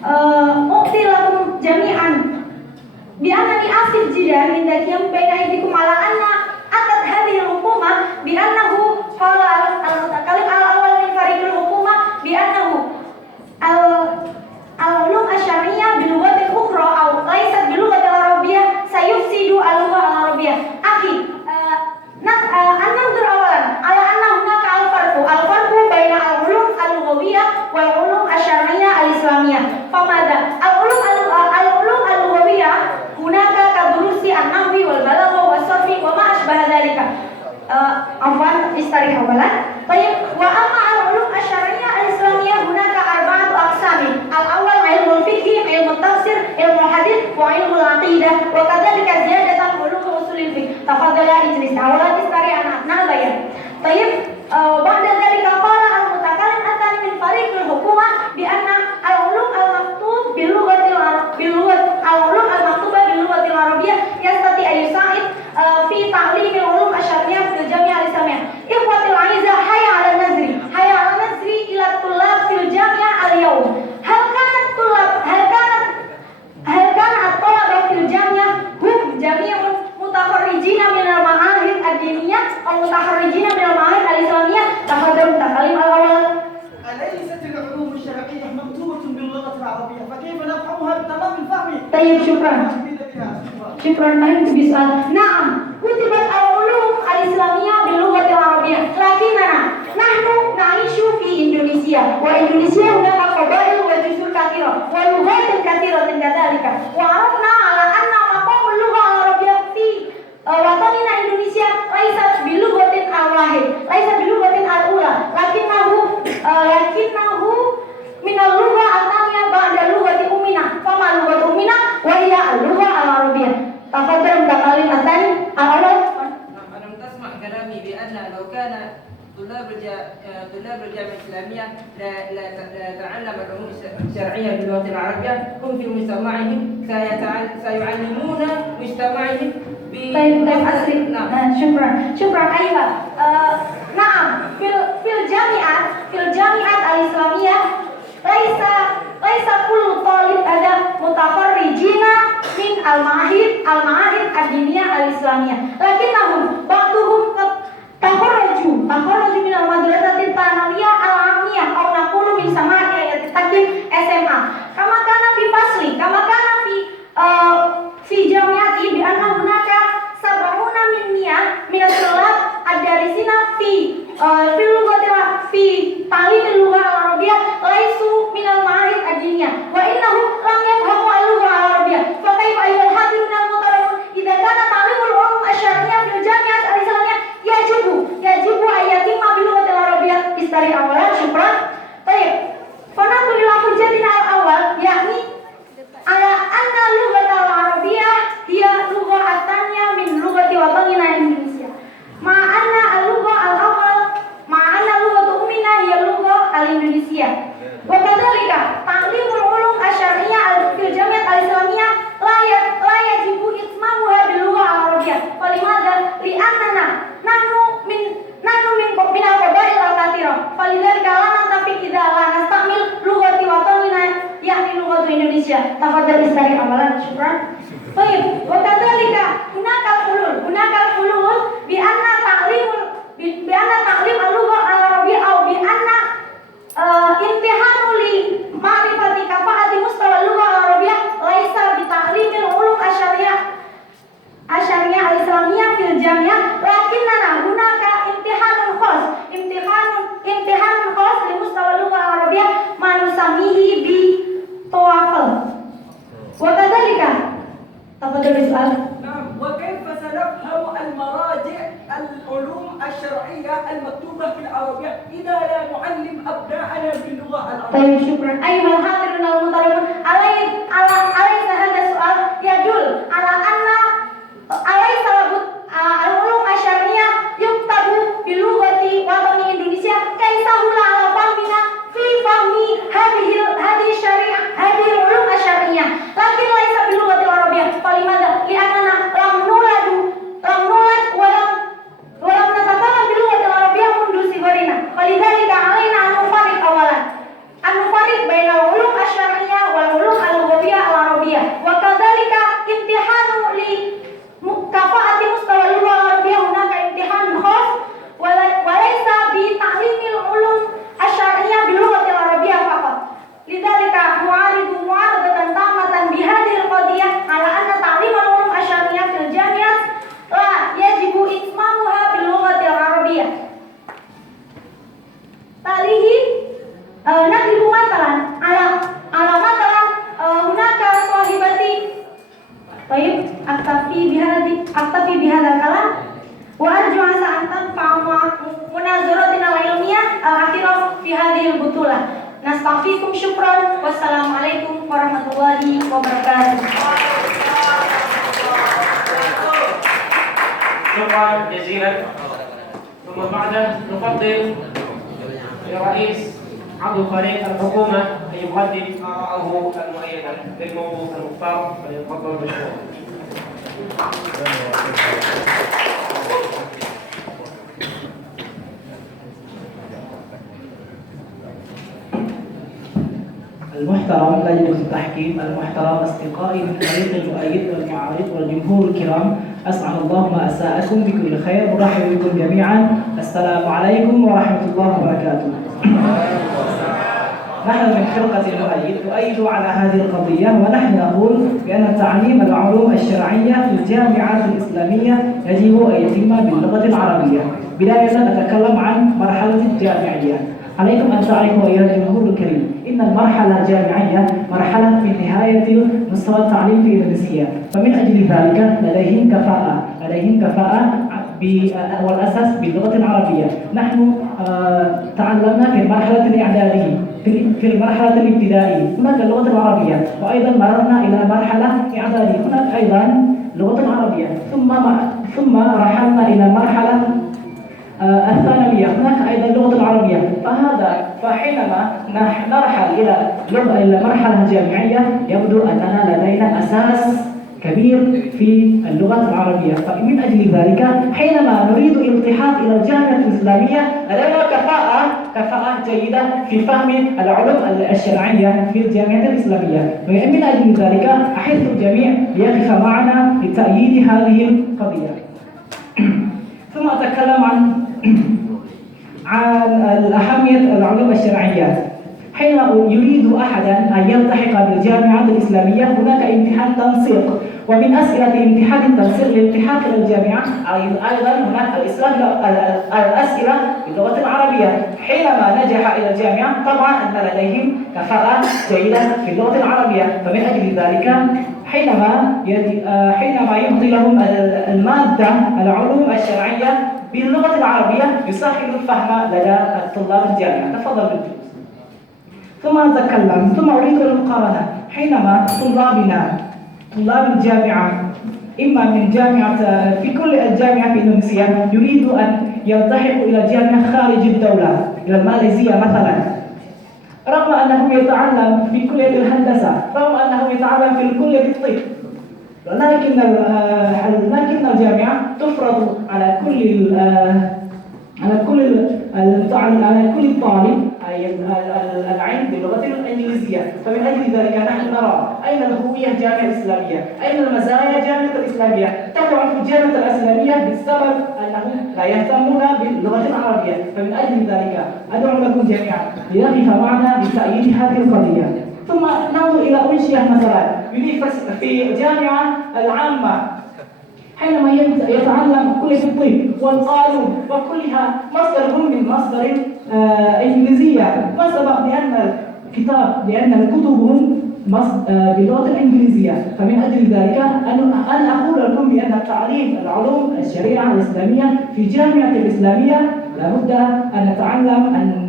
Uqti lakum jami'an bi annani asif jidan min dakiyam baina aydikum ala anna atat hadhihi al-hukumah bi annahu qala al-mutakallim al-awwal min fariqil hukumah bi annahu al-ulum asy-syar'iyyah bi lughatin ukhra aw laysat bi lughatil arabiyyah sayufsidu al-lugha al-arabiyyah. Akhi, an-nadhur awalan ala anna hunaka al-farqu baina al-ulum al-lughawiyyah wal ulum asy-syar'iyyah al-islamiyah. Famada al-ulum al-lughawiyyah hunaka kadurusi an-nahwi wal balagha was sarfi wa ma asbaha dzalika. Afwan istari awalan. Baik, wa amma al-ulum asy-syar'iyyah al-islamiyah hunaka arba'atu aqsam. Al-awwal ilmul fiqh, ilmu tafsir, ilmu hadits wa ilmul aqidah wa kadzalika ziyadatan ulum usulil fiqh. Tafadhala ijlis. Awalan istari anak bayan. Baik, ba'da dzalika qala al-mutakallim atani min fariqil hukumah bi anna al-ulum al-maktub bil lughatil al-ulum al-maktubah bil lughatil arabiyyah yastati ayyusa'id fi ta'limil ulum asy-syar'iyyah fil jami'ah al-islamiyah. Ikhwatil aizah, hayya 'ala nazri ila tullab fil jami'ah al-yawm. Hal kana at-talaba fil jami'ah hum jami'un mutakharrijina min al-ma'ahid ad-diniyah aw mutakharrijina min al-ma'ahid al-islamiyah. Tafadhal mutakallim al-awwal. أليست العلوم الشرعية مكتوبة باللغة العربية فكيف نفهمها بتمام الفهم؟ طيب شكرا لك بسؤال. نعم كتبت العلوم الإسلامية باللغة العربية لكننا نحن نعيش في إندونيسيا وإندونيسيا هناك قبائل وجزر كثيرة ولغات كثيرة كذلك وعرفنا على أن مقام اللغة العربية في وطننا إندونيسيا ليست بلغة الواحد ليست بلغة الأولى لكنه من اللغة الثانية بعد لغة أمنا. فما لغة أمنا؟ وهي اللغة العربية. تفضل متكلم الثاني الأول. ألم تسمع كلامي بأن لو كان طلاب الجامعة الإسلامية لا تعلم العلوم الشرعية باللغة العربية هم في مجتمعهم سيعلمون مجتمعهم طيب أسرع. شكرا أيها. نعم في الجامعات الإسلامية ليس كل طالب هذا متخرجين من المعاهد الدينية الإسلامية لكنهم بعضهم تخرجوا من المدرسة الثانوية العامية أو نقول من سماعية التقديم SMA كما كان في جامعتي بأن هناك 70% من الطلاب الدارسين في تعليم اللغة العربية ليسوا من المعاهد الدينية وإنهم لم يفهموا اللغة العربية. فكيف أيها الحاضرون المحترمون إذا كان تعليم العلوم الشرعية في الجامعات الإسلامية يجب أن يتم باللغة العربية. استري أولا. شكرا. طيب فننظر إلى حجتنا الأول يعني على أن اللغة العربية هي اللغة الثانية من لغة وطننا إندونيسيا مع أن اللغة أمنا هي اللغة الإندونيسية. وكذلك تعليم العلوم الشرعية في الجامعة الإسلامية لا يجب إتمامها باللغة العربية. فلماذا؟ لأننا نحن من القبائل الكثيرة فلذلك لا نتفق إذا لا نستعمل لغة وطننا يعني لغة إندونيسيا. تفضل استري أولا. شكرا. طيب وكذلك هناك الحلول بأن تعليم اللغة العربية أو بأن امتحان لمعرفة كفاءة مستوى اللغة العربية ليس بتعليم العلوم الشرعية الإسلامية في الجامعة لكننا هناك امتحان خاص لمستوى اللغة العربية ما نسميه بتوافل. وكذلك تفضل السؤال. نعم وكيف سنفهم المراجع العلوم الشرعية المكتوبة في العربية إذا لا نعلم أبناءنا باللغة العربية؟ طيب شكرا أيها الحاضرون المحترمون. أليس هذا السؤال يدل على أن أليس العلوم الشرعية يكتب بلغة وطن إندونيسيا كي سهل على فهمنا في فهم هذه الشريعة هذه العلوم الشرعية لكن ليس باللغة العربية. فلماذا؟ لأننا لم نولد ولم نتكلم باللغة العربية منذ صغرنا. فلذلك علينا أن نفرق أولا بين العلوم الشرعية والعلوم شكرا جزيلا. ثم بعده نفضل لرئيس عضو فريق الحكومة أن يقدم آراءه المؤيدة للموضوع المختار، فليتفضل مشكورا. المحترم لجنة التحكيم، المحترم أصدقائي من فريق المؤيد والمعارض والجمهور الكرام، أسعد الله مساءكم بكل خير. أرحب بكم جميعا. السلام عليكم ورحمة الله وبركاته. نحن من فرقة المؤيد نؤيد على هذه القضية، ونحن نقول بأن تعليم العلوم الشرعية في الجامعات الإسلامية يجب أن يتم باللغة العربية. بداية نتكلم عن مرحلة الجامعية. عليكم أن تعرفوا أيها الجمهور الكريم إن المرحلة الجامعية مرحلة في نهاية مستوى التعليم في إندونيسيا، فمن أجل ذلك لديهم كفاءة والأساس باللغة العربية. نحن تعلمنا في المرحلة الإعدادية، في المرحلة الابتدائية هناك اللغة العربية، وأيضا مررنا إلى مرحلة إعدادية هناك أيضا لغة العربية، ثم رحلنا إلى مرحلة الثانوية هناك أيضا اللغة العربية. فحينما نرحل إلى المرحلة الجامعية يبدو أننا لدينا أساس كبير في اللغة العربية. فمن أجل ذلك حينما نريد الالتحاق إلى الجامعة الإسلامية لدينا كفاءة جيدة في فهم العلوم الشرعية في الجامعة الإسلامية. ومن أجل ذلك أحث الجميع ليقف معنا لتأييد هذه القضية. ثم أتكلم عن أهمية العلوم الشرعية. حين يريد أحدا أن يلتحق بالجامعة الإسلامية هناك امتحان تنسيق، ومن أسئلة امتحان التنسيق للالتحاق إلى الجامعة أيضا هناك الأسئلة باللغة العربية. حينما نجح إلى الجامعة طبعا أن لديهم كفاءة جيدة في اللغة العربية، فمن أجل ذلك حينما يعطي لهم المادة العلوم الشرعية باللغة العربية يسهل الفهم لدى طلاب الجامعة. تفضل بالجلوس. ثم أريد المقارنة. حينما طلاب الجامعة إما من جامعة في كل الجامعة في إندونيسيا يريد أن يلتحقوا إلى جامعة خارج الدولة، إلى ماليزيا مثلا، رغم أنه يتعلم في كلية الهندسة، رغم أنه يتعلم في كلية الطب، لكن الجامعة تفرض على كل طالب العلم باللغة الإنجليزية. فمن أجل ذلك نحن نرى أين الهوية الجامعة الإسلامية، أين المزايا الجامعة الإسلامية. تضعف الجامعة الإسلامية بسبب أنهم لا يهتمون باللغة العربية. فمن أجل ذلك أدعو لكم جميعا ليقف معنا لتأييد هذه القضية. ثم ننظر إلى أنشئة مثلا في الجامعة العامة، حينما يتعلم كلية الطب والقانون وكلها مصدرهم من مصدر إنجليزية. ما سبب؟ لأن كتبهم باللغة الإنجليزية. فمن أجل ذلك أنا أقول لكم بأن تعليم العلوم الشريعة الإسلامية في جامعة الإسلامية لابد أن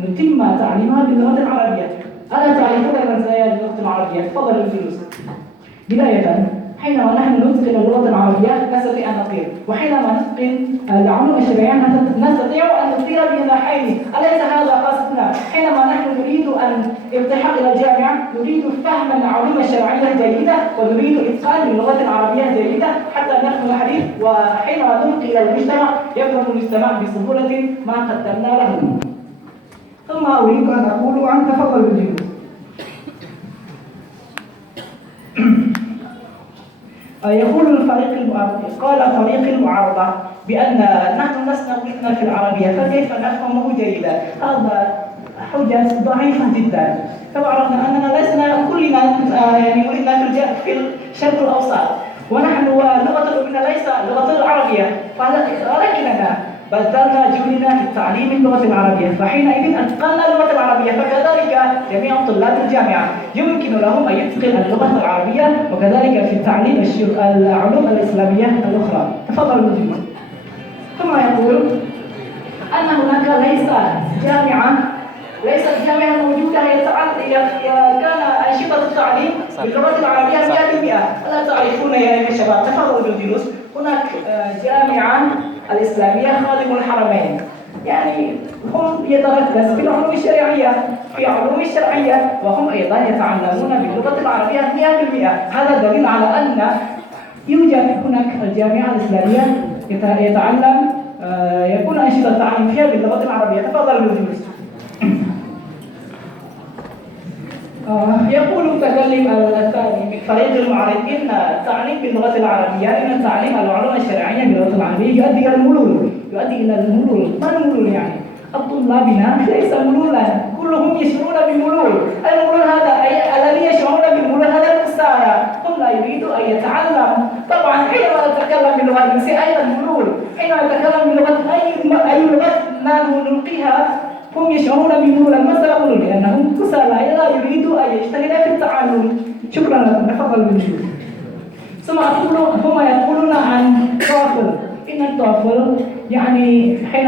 نتم تعليمها باللغة العربية. ألا تعرفون مزايا اللغة العربية؟ تفضلوا الجلوس. بداية حينما نحن نتقن اللغة العربية نستطيع أن نطير، وحينما نتقن العلوم الشرعية نستطيع أن نطير بجناحين. أليس هذا قصدنا؟ حينما نحن نريد أن التحق إلى الجامعة نريد فهم العلوم الشرعية جيدة، ونريد إتقان اللغة العربية جيدة حتى نفهم الحديث، وحينما نلقي إلى المجتمع يفهم المجتمع بسهولة ما قدمنا له. ثم أريد أن أقول عن تفضل بالجلوس. قال فريق المعارضة بأن نحن لسنا مثلنا في العربية فكيف نفهمه جيدا. هذا حجة ضعيفة جدا. كما عرفنا أننا لسنا كلنا ولدنا في الشرق الأوسط، ونحن لغة أمنا ليس لغة العربية، ولكننا بذلنا جهدنا في تعليم اللغة العربية، فحينئذ أتقنا اللغة العربية. فكذلك جميع طلاب الجامعة يمكن لهم أن يتقن اللغة العربية، وكذلك في تعليم العلوم الإسلامية الأخرى. تفضل المجمع. ثم يقول أن هناك ليست جامعة موجودة كان أنشطة التعليم باللغة العربية 100%. ألا تعرفون يا شباب؟ تفضلوا بالجلوس. هناك جامعة الإسلامية خادم الحرمين. يعني هم يتركز في العلوم الشرعية وهم أيضا يتعلمون باللغة العربية 100%. هذا دليل على أن يوجد هناك الجامعة الإسلامية يتعلم يكون أنشطة التعليم فيها باللغة العربية. تفضل بالجلوس. يقول المتكلم الثاني من فريق المعارض إن التعليم باللغة العربية إن تعليم العلوم الشرعية باللغة العربية يؤدي إلى الملول. ما الملول يعني؟ طلابنا ليس ملولا، كلهم يشعرون بالملول. الملول هذا الذي يشعرون بالملول هذا الكسالى، هم لا يريدوا أن يتعلم. طبعا حينما نتكلم باللغة الإنجليزية أيضا ملول، حينما نتكلم بلغة أي لغة ما نلقيها هم يشعرون بملول. المسألة ملول لأنهم كسالى لا يريدوا أن يجتهدوا في التعلم. شكرا لكم. تفضل بالجلوس. ثم هم يقولون عن TOEFL إن الTOEFL يعني حين